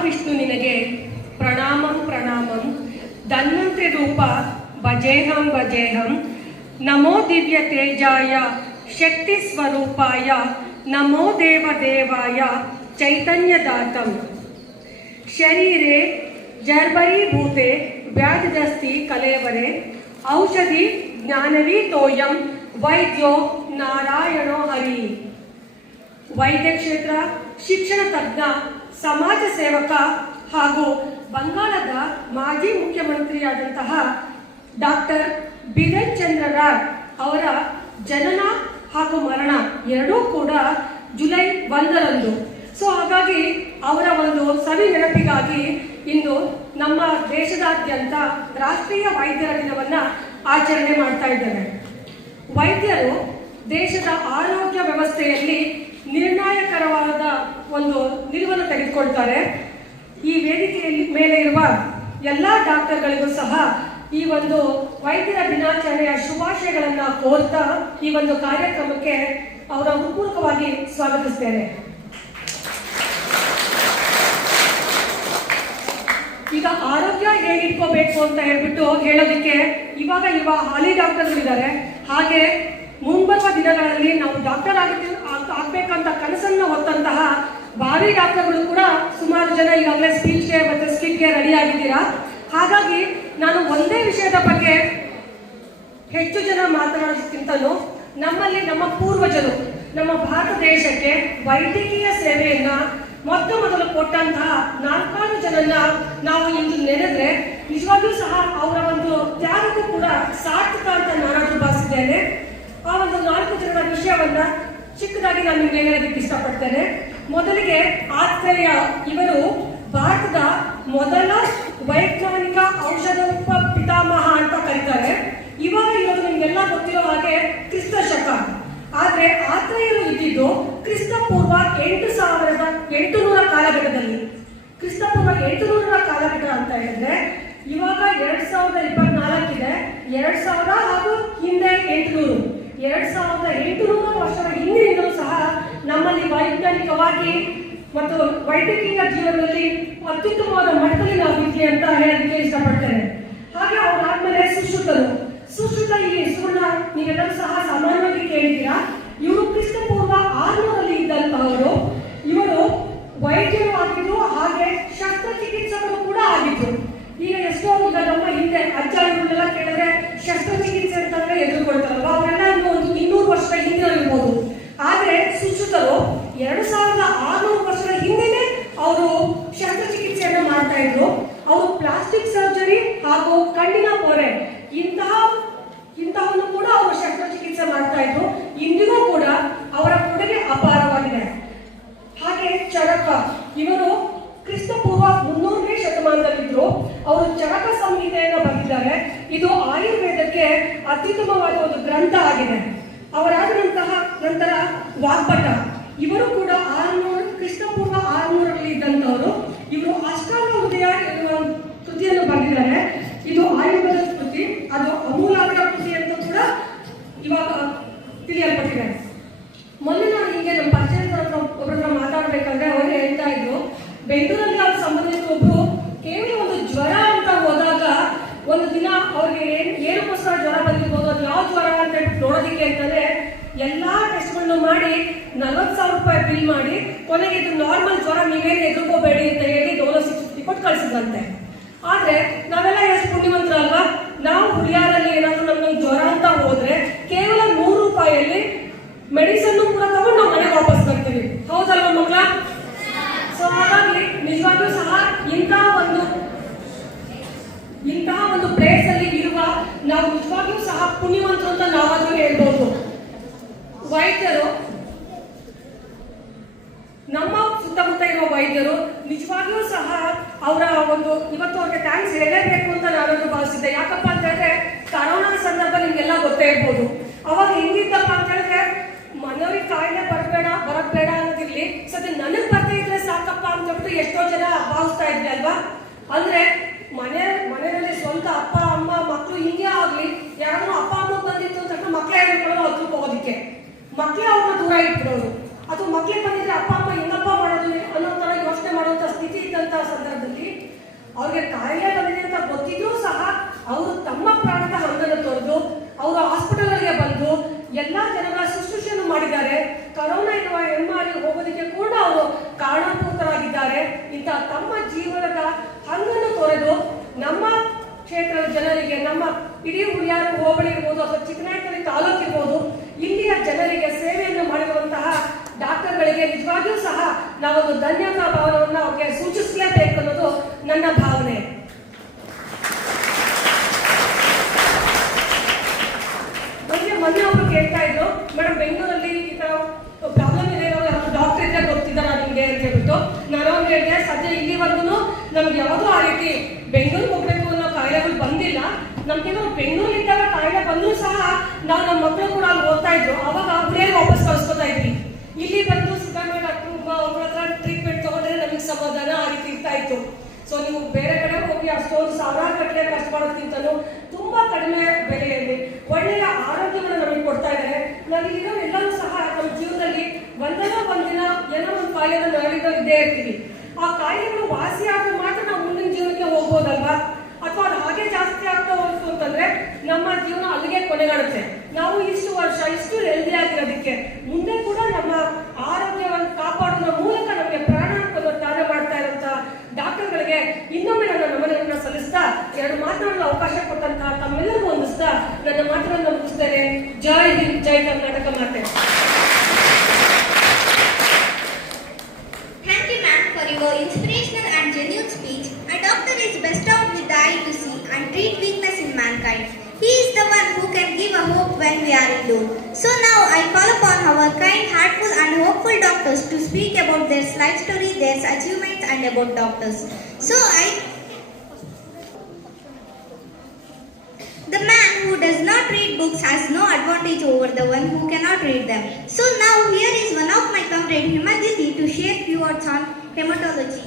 ಮಹಾವಿಷ್ಣು ನಿನಗೆ ಪ್ರಣಾಮಂ ಪ್ರಣಾಮಂ. ಧನ್ವಂತ್ರಿ ರೂಪ ಭಜೇಹಂ ಭಜೇಹಂ. ನಮೋ ದಿವ್ಯ ತೇಜಾಯ ಶಕ್ತಿ ಸ್ವರೂಪಾಯ ನಮೋ ದೇವ ದೇವಾಯ ಚೈತನ್ಯದಾತಂ. ಶರೀರೆ ಜರ್ಬರೀಭೂತೆ ವ್ಯಾಧಿದಸ್ತಿ ಕಲೇವರೆ ಔಷಧಿ ಜ್ಞಾನವೀ ತೋಯಂ ವೈದ್ಯೋ ನಾರಾಯಣೋ ಹರಿ. ವೈದ್ಯ ಕ್ಷೇತ್ರ, ಶಿಕ್ಷಣ ತಜ್ಞ, ಸಮಾಜ ಸೇವಕ ಹಾಗೂ ಬಂಗಾಳದ ಮಾಜಿ ಮುಖ್ಯಮಂತ್ರಿಯಾದಂತಹ ಡಾಕ್ಟರ್ ಬಿರೇನ್ ಚಂದ್ರ ರಾಯ್ ಅವರ ಜನನ ಹಾಗೂ ಮರಣ ಎರಡೂ ಕೂಡ ಜುಲೈ 1ರಂದು. ಸೊ ಹಾಗಾಗಿ ಅವರ ಒಂದು ಸವಿ ನೆನಪಿಗಾಗಿ ಇಂದು ನಮ್ಮ ದೇಶದಾದ್ಯಂತ ರಾಷ್ಟ್ರೀಯ ವೈದ್ಯರ ದಿನವನ್ನು ಆಚರಣೆ ಮಾಡ್ತಾ ಇದ್ದೇವೆ. ವೈದ್ಯರು ದೇಶದ ಆರೋಗ್ಯ ವ್ಯವಸ್ಥೆಯಲ್ಲಿ ನಿರ್ಣಾಯಕರವಾದ ಒಂದು ನಿಲುವನ್ನು ತೆಗೆದುಕೊಳ್ತಾರೆ. ಈ ವೇದಿಕೆಯಲ್ಲಿ ಮೇಲೆ ಇರುವ ಎಲ್ಲ ಡಾಕ್ಟರ್ಗಳಿಗೂ ಸಹ ಈ ಒಂದು ವೈದ್ಯರ ದಿನಾಚರಣೆಯ ಶುಭಾಶಯಗಳನ್ನು ಕೋರ್ತಾ ಈ ಒಂದು ಕಾರ್ಯಕ್ರಮಕ್ಕೆ ಅವರ ಹೃತ್ಪೂರ್ವಕವಾಗಿ ಸ್ವಾಗತಿಸ್ತೇನೆ. ಈಗ ಆರೋಗ್ಯ ಹೇಗೆ ಇಟ್ಕೋಬೇಕು ಅಂತ ಹೇಳ್ಬಿಟ್ಟು ಹೇಳೋದಕ್ಕೆ ಇವಾಗ ಹಾಲಿ ಡಾಕ್ಟರ್ಗಳಿದ್ದಾರೆ. ಹಾಗೆ ಮುಂಬರುವ ದಿನಗಳಲ್ಲಿ ನಾವು ಡಾಕ್ಟರ್ ಆಗ್ಬೇಕಂತ ಕನಸನ್ನು ಹೊತ್ತಂತಹ ಭಾರಿ ಡಾಕ್ಟರ್ಗಳು ಕೂಡ ಸುಮಾರು ಜನ ಈಗಾಗಲೇ ಸ್ಪೀಚ್ಗೆ ಮತ್ತು ಸ್ಕಿಟ್ಗೆ ರೆಡಿ ಆಗಿದ್ದೀರಾ. ಹಾಗಾಗಿ ನಾನು ಒಂದೇ ವಿಷಯದ ಬಗ್ಗೆ ಹೆಚ್ಚು ಜನ ಮಾತನಾಡೋದಕ್ಕಿಂತಲೂ ನಮ್ಮಲ್ಲಿ ನಮ್ಮ ಪೂರ್ವಜರು ನಮ್ಮ ಭಾರತ ದೇಶಕ್ಕೆ ವೈದ್ಯಕೀಯ ಸೇವೆಯನ್ನ ಮೊದಲು ಕೊಟ್ಟಂತಹ 4 ಜನನ್ನ ನಾವು ಇಂದು ನೆನೆದ್ರೆ ನಿಜವಾಗಿಯೂ ಸಹ ಅವರ ಒಂದು ತ್ಯಾಗಕ್ಕೂ ಕೂಡ ಸಾರ್ಥಕ ಅಂತ ನಾನು ಭಾವಿಸಿದ್ದೇನೆ. ಆ ಒಂದು 4 ಜನರ ವಿಷಯವನ್ನ ಚಿಕ್ಕದಾಗಿ ನಾನು ನಿಮ್ಗೆ ಹೇಳೋದಕ್ಕೆ ಇಷ್ಟಪಡ್ತೇನೆ. ಮೊದಲಿಗೆ ಆತ್ರೇಯ ಇವರು ಭಾರತದ ಮೊದಲ ವೈಜ್ಞಾನಿಕ ಔಷಧೋಪ ಪಿತಾಮಹ ಅಂತ ಕರೀತಾರೆ. ಇವಾಗ ಇರೋದು ನಿಮ್ಗೆಲ್ಲ ಗೊತ್ತಿರೋ ಹಾಗೆ ಕ್ರಿಸ್ತ ಶಕ. ಆದ್ರೆ ಆತ್ರೇಯರು ಇದ್ದಿದ್ದು ಕ್ರಿಸ್ತ ಪೂರ್ವ 8800 ಕಾಲಘಟ್ಟದಲ್ಲಿ. ಕ್ರಿಸ್ತ ಪೂರ್ವ 800 ಕಾಲಘಟ್ಟ ಅಂತ ಹೇಳಿದ್ರೆ ಇವಾಗ 2024 ಇದೆ. 2000 ಹಾಗೂ ಹಿಂದೆ 800, 2800 ವರ್ಷದ ಹಿಂದಿನಿಂದಲೂ ಸಹ ನಮ್ಮಲ್ಲಿ ವೈಜ್ಞಾನಿಕವಾಗಿ ಮತ್ತು ವೈದ್ಯಕೀಯ ಜೀವನದಲ್ಲಿ ಅತ್ಯುತ್ತಮವಾದ ಮಟ್ಟದಲ್ಲಿ ನಾವು ಇದ್ವಿ ಅಂತ ಹೇಳೋದಕ್ಕೆ ಇಷ್ಟಪಡ್ತೇನೆ. ಹಾಗೆ ಅವರಾದ್ಮೇಲೆ ಸುಶ್ರುತ ಈ ಹೆಸರನ್ನ ನೀವೆಲ್ಲರೂ ಸಹ ಸಾಮಾನ್ಯವಾಗಿ ಕೇಳಿದ್ದೀರಾ. ಇವರು ಕ್ರಿಸ್ತ ಪೂರ್ವ 600ರಲ್ಲಿ ಇದ್ದಂತಹವರು. ಇವರು ವೈದ್ಯರು ಆಗಿದ್ರು, ಹಾಗೆ ಶಸ್ತ್ರಚಿಕಿತ್ಸಕರು ಕೂಡ ಆಗಿದ್ರು. ಈಗ ಎಷ್ಟೋ ಈಗ ನಮ್ಮ ಹಿಂದೆ ಅಜ್ಜ ಇವರೆಲ್ಲ ಕೇಳಿದ್ರೆ ಶಸ್ತ್ರಚಿಕಿತ್ಸೆ ಅಂತಂದ್ರೆ ಎದುರುಕೊಳ್ತಾರಲ್ವ, ಅವರೆಲ್ಲ ಒಂದು 200 ವರ್ಷದ ಹಿಂದೆ ಇರ್ಬೋದು. ಆದ್ರೆ ಸುಶ್ರುತರು 2600 ವರ್ಷದ ಹಿಂದೆನೆ ಅವರು ಶಸ್ತ್ರಚಿಕಿತ್ಸೆಯನ್ನು ಮಾಡ್ತಾ ಇದ್ರು. ಅವರು ಪ್ಲಾಸ್ಟಿಕ್ ಸರ್ಜರಿ ಹಾಗೂ ಕಣ್ಣಿನ ಪೊರೆ ಇಂತಹವನ್ನು ಕೂಡ ಅವರು ಶಸ್ತ್ರಚಿಕಿತ್ಸೆ ಮಾಡ್ತಾ ಇದ್ರು. ಇಂದಿಗೂ ಕೂಡ ಅವರ ಕೊಡುಗೆ ಅಪಾರವಾಗಿದೆ. ಹಾಗೆ ಚರಕ ಇವರು ಕ್ರಿಸ್ತ ಪೂರ್ವ 300ನೇ ಶತಮಾನದಲ್ಲಿದ್ರು. ಅವರು ಚರಕ ಸಂಹಿತೆಯನ್ನು ಬರೆದಿದ್ದಾರೆ. ಇದು ಆಯುರ್ವೇದಕ್ಕೆ ಅತ್ಯುತ್ತಮವಾದ ಒಂದು ಗ್ರಂಥ ಆಗಿದೆ. ಅವರಾದ ನಂತರ ವಾಗ್ಭಟ ಇವರು ಕೂಡ 600 ಕ್ರಿಸ್ತ ಪೂರ್ವ 600ರಲ್ಲಿ ಇದ್ದಂಥವರು. ಇವರು ಅಷ್ಟಾಂಗ ಹೃದಯ ಎನ್ನುವ ಕೃತಿಯನ್ನು ಬರೆದಿದ್ದಾರೆ. ಇದು ಆಯುರ್ವೇದ ಕೃತಿ, ಅದು ಅಮೂಲಾಗ್ರ ಕೃತಿ ಅಂತ ಕೂಡ ಇವಾಗ ತಿಳಿಯಲ್ಪಟ್ಟಿದೆ. ಮೊನ್ನೆ ನಾನು ಹೀಗೆ ನಮ್ಮ ಪರಿಚಯದ ಒಬ್ಬರ ಮಾತಾಡ್ಬೇಕಂದ್ರೆ ಅವರು ಹೇಳ್ತಾ ಇದ್ರು, ಬೆಂಗಳೂರಲ್ಲಿ ಅವ್ರ ಸಂಬಂಧಿಸಿದ ಒಬ್ರು ಕೇವಲ ಒಂದು ಜ್ವರ ಅಂತ ಹೋದಾಗ ಒಂದು ದಿನ ಅವ್ರಿಗೆ ಏನಕ್ಕೋಸ್ಕರ ಜ್ವರ ಬಂದಿರ್ಬೋದು, ಅದು ಯಾವ ಜ್ವರ ಅಂತ ಹೇಳ್ಬಿಟ್ಟು ನೋಡೋದಿಕ್ಕೆ ಅಂತಂದ್ರೆ ಎಲ್ಲಾ ಟೆಸ್ಟ್ಗಳನ್ನು ಮಾಡಿ 40,000 ರೂಪಾಯಿ ಬಿಲ್ ಮಾಡಿ ಕೊನೆಗೆ ಇದು ನಾರ್ಮಲ್ ಜ್ವರ, ನೀವೇನು ಎದುರ್ಕೋಬೇಡಿ ಅಂತ ಹೇಳಿ ಡೋಲೋ 650 ಕೊಟ್ಟು ಕಳಿಸಿದ್ರಂತೆ. ಆದ್ರೆ ನಾವೆಲ್ಲ ಎಷ್ಟು ಪುಣ್ಯವಂತರ ಅಲ್ವಾ, ನಾವು ಹುಡಿಯಾರಲ್ಲಿ ಏನಾದ್ರು ನಮ್ಗೆ ಜ್ವರ ಅಂತ ಹೋದ್ರೆ ಕೇವಲ 100 ರೂಪಾಯಿಯಲ್ಲಿ ಮೆಡಿಸನ್ ಕೂಡ ತಗೊಂಡು ನಾವು ಮನೆಗೆ ವಾಪಸ್ ಬರ್ತೀವಿ. ಹೌದಲ್ವಾ ಮಕ್ಕಳ? ಸೊ ಹಾಗಾಗಿ ನಿಜವಾಗ್ಲೂ ಸಹ ಇಂತಹ ಒಂದು ಪ್ಲೇಸ್ ಅಲ್ಲಿ ಇರುವ ನಾವು ನಿಜವಾಗ್ಲೂ ಸಹ ಪುಣ್ಯವಂತರು ಅಂತ ನಾವಾದ್ರೂ ಹೇಳ್ಬೋದು. ವೈದ್ಯರು ನಮ್ಮ ಸುತ್ತಮುತ್ತ ಇರುವ ವೈದ್ಯರು ನಿಜವಾಗ್ಲೂ ಸಹ ಅವರ ಒಂದು ಇವತ್ತು ಅವ್ರಿಗೆ ಥ್ಯಾಂಕ್ಸ್ ಹೇಳಲೇಬೇಕು ಅಂತ ನಾನಾದ್ರೂ ಭಾವಿಸಿದ್ದೆ. ಯಾಕಪ್ಪ ಅಂತ ಹೇಳಿದ್ರೆ ಕರೋನಾ ಸಂದರ್ಭ ನಿಮ್ಗೆಲ್ಲ ಗೊತ್ತೇ ಇರ್ಬೋದು. ಅವಾಗ ಹೆಂಗಿದ್ದಪ್ಪ ಅಂತ ಹೇಳಿದ್ರೆ ಮನೆಯವ್ರಿಗೆ ಕಾಯಿಲೆ ಬರಕ್ ಬೇಡ ಅನ್ನೋದಿರ್ಲಿ, ಸದ್ಯ ನನಗ್ ಬರ್ತಾ ಇದ್ರೆ ಸಾಕಪ್ಪ ಅಂತ ಹೇಳ್ಬಿಟ್ಟು ಎಷ್ಟೋ ಜನ ಭಾವಿಸ್ತಾ ಇದ್ವಿ ಅಲ್ವಾ. ಅಂದ್ರೆ ಮನೆಯಲ್ಲಿ ಸ್ವಂತ ಅಪ್ಪ ಅಮ್ಮ ಮಕ್ಕಳು ಹಿಂಗೆ ಆಗ್ಲಿ, ಯಾರಾದ್ರೂ ಅಪ್ಪ ಅಮ್ಮ ಬಂದಿತ್ತು ಅಂತ ಮಕ್ಕಳೇ ಹೇಳ್ಕೊಳ್ಳೋ ಹತ್ರ ಹೋಗೋದಿಕ್ಕೆ, ಮಕ್ಕಳೇ ಅವ್ರನ್ನ ದೂರ ಇಟ್ಬಿಡೋರು. ಅಥವಾ ಮಕ್ಕಳಿಗೆ ಬಂದಿದ್ರೆ ಅಪ್ಪ ಅಮ್ಮ ಹೆಂಗಪ್ಪ ಮಾಡೋದು ಅನ್ನೋ ತರ ಯೋಚನೆ ಮಾಡುವಂತ ಸ್ಥಿತಿ ಇದ್ದಂತ ಅವ್ರಿಗೆ ಕಾಯಿಲೆ ಬಂದಿದೆ ಅಂತ ಗೊತ್ತಿದ್ರೂ ಸಹ ಅವರು ತಮ್ಮ ಪ್ರಾಣದ ಹಂಗನ್ನು ತೊರೆದು ಅವರು ಹಾಸ್ಪಿಟಲ್ಗೆ ಬಂದು ಎಲ್ಲಾ ಜನಗಳ ಶುಶ್ರೂಷೆಯನ್ನು ಮಾಡಿದ್ದಾರೆ. ಕರೋನಾ ಇರುವ ಹೆಮ್ಮಾರಿ ಹೋಗೋದಕ್ಕೆ ಕೂಡ ಅವರು ಕಾರಣಭೂತರಾಗಿದ್ದಾರೆ. ಇಂತಹ ತಮ್ಮ ಜೀವನದ ಹಂಗನ್ನು ತೊರೆದು ನಮ್ಮ ಕ್ಷೇತ್ರದ ಜನರಿಗೆ, ನಮ್ಮ ಇಡೀ ಹುಳಿಯಾರು ಹೋಬಳಿ ಇರ್ಬೋದು ಅಥವಾ ಚಿಕ್ಕನಾಯಕನಹಳ್ಳಿ ತಾಲೂಕು ಇರ್ಬೋದು, ಇಲ್ಲಿಯ ಜನರಿಗೆ ಸೇವೆಯನ್ನು ಮಾಡಿರುವಂತಹ ಡಾಕ್ಟರ್ಗಳಿಗೆ ನಿಜವಾಗಿಯೂ ಸಹ ನಾವೊಂದು ಧನ್ಯತಾ ಭಾವನವನ್ನು ಅವ್ರಿಗೆ ಸೂಚಿಸಲೇಬೇಕು ಅನ್ನೋದು ನನ್ನ ಭಾವನೆ. ನನಗೆ ಮೊನ್ನೆ ಅವರು ಕೇಳ್ತಾ ಇದ್ರು, ಮೇಡಮ್ ಬೆಂಗಳೂರಲ್ಲಿ ಈ ತರ ಪ್ರಾಬ್ಲಮ್ ಇದೆ, ಡಾಕ್ಟರ್ ಇದ್ರೆ ಗೊತ್ತಿದ್ದಾರ ನಿಮ್ಗೆ ಅಂತ ಹೇಳ್ಬಿಟ್ಟು ನಾನು ಅವ್ರಿಗೆ ಹೇಳಿದೆ, ಸದ್ಯ ಇಲ್ಲಿವರೆಗೂ ನಮ್ಗೆ ಯಾವುದೂ ಆ ರೀತಿ ಬೆಂಗಳೂರಿಗೆ ಹೋಗ್ಬೇಕು ಅನ್ನೋ ಕಾಯಿಲೆಗಳು ಬಂದಿಲ್ಲ. ನಮ್ಗೇನಾದ್ರು ಬೆಂಗಳೂರಿದ್ದಾಗ ಕಾಯಿಲೆ ಬಂದರೂ ಸಹ ನಾವು ನಮ್ಮ ಮಕ್ಕಳು ಕೂಡ ಅಲ್ಲಿ ಓದ್ತಾ ಇದ್ರು, ಅವಾಗ ಹುಳಿಯಾಗಿ ವಾಪಸ್ ಕಳಿಸ್ಕೊತಾ ಇದ್ವಿ. ಇಲ್ಲಿ ಬಂದು ಸಿದ್ದರಾಮಯ್ಯ ಡಾಕ್ಟರ್ ಅವ್ರ ಹತ್ರ ಟ್ರೀಟ್ಮೆಂಟ್ ತಗೊಂಡ್ರೆ ನಮಗೆ ಸಮಾಧಾನ ಆ ರೀತಿ ಇರ್ತಾ ಇತ್ತು. ಸೊ ನೀವು ಬೇರೆ ಕಡೆ ಹೋಗಿ ಅಷ್ಟೊಂದು ಸಾವಿರಾರು ಗಟ್ಟಲೆ ಕಷ್ಟಪಡೋದಕ್ಕಿಂತಲೂ ತುಂಬಾ ಕಡಿಮೆ ಬೆಲೆಯಲ್ಲಿ ಒಳ್ಳೆಯ ಆರೋಗ್ಯವನ್ನು ನಮಗೆ ಕೊಡ್ತಾ ಇದ್ದಾರೆ. ನಾವಿಲ್ಲಿರೋ ಎಲ್ಲರೂ ಸಹ ನಮ್ಮ ಜೀವನದಲ್ಲಿ ಒಂದಿನ ಏನೋ ಒಂದು ಕಾಯಿಲೆಯನ್ನು ನಾಡಿದ್ದು ಇದ್ದೇ ಇರ್ತೀವಿ. ಆ ಕಾಯಿಲೆಗಳು ವಾಸಿ ಆದ್ರೆ ಮಾತ್ರ ನಾವು ಮುಂದಿನ ಜೀವನಕ್ಕೆ ಹೋಗ್ಬೋದಲ್ವಾ? ಅಥವಾ ಅದು ಹಾಗೆ ಜಾಸ್ತಿ ಆಗ್ತಾ ಹೋಯ್ತು ಅಂತಂದ್ರೆ ನಮ್ಮ ಜೀವನ ಅಲ್ಲಿಗೆ ಕೊನೆಗಾಡುತ್ತೆ. ನಾವು ಇಷ್ಟು ವರ್ಷ ಇಷ್ಟು ಹೆಲ್ದಿ ಆಗಿರೋದಕ್ಕೆ ಮುಂದೆ ಕೂಡ ನಮ್ಮ ಆರೋಗ್ಯವನ್ನು ಕಾಪಾಡೋದ್ರ ಮೂಲಕ ನಮಗೆ ಪ್ರಾಣ ತ್ಯಾಗ ಮಾಡ್ತಾ ಇರುವಂತ ಡಾಕ್ಟರ್ಗಳಿಗೆ ಇನ್ನೊಮ್ಮೆ ನನ್ನ ನಮನವನ್ನು ಸಲ್ಲಿಸ್ತಾ ಎರಡು ಮಾತನಾಡಲು ಅವಕಾಶ ಕೊಟ್ಟಂತಹ ತಮ್ಮೆಲ್ಲರಿಗೂ ಹೊಂದಿಸ್ತಾ ನನ್ನ ಮಾತುಗಳನ್ನು ಮುಗಿಸ್ತೇನೆ. ಜೈ ಹಿಂದ್, ಜೈ ಕರ್ನಾಟಕ ಮಾತೆ. Thank you, ma'am, for your inspirational and genuine speech. A doctor is best out with the eye to see and treat weakness in mankind. He is the one who can give a hope when we are in low. So now I call upon our kind, heartful and hopeful doctors to speak about their life story, their achievements and about doctors. The man who does not read books has no advantage over the one who cannot read them. So now here is one of my comrade Himaditi to share few words on hematology.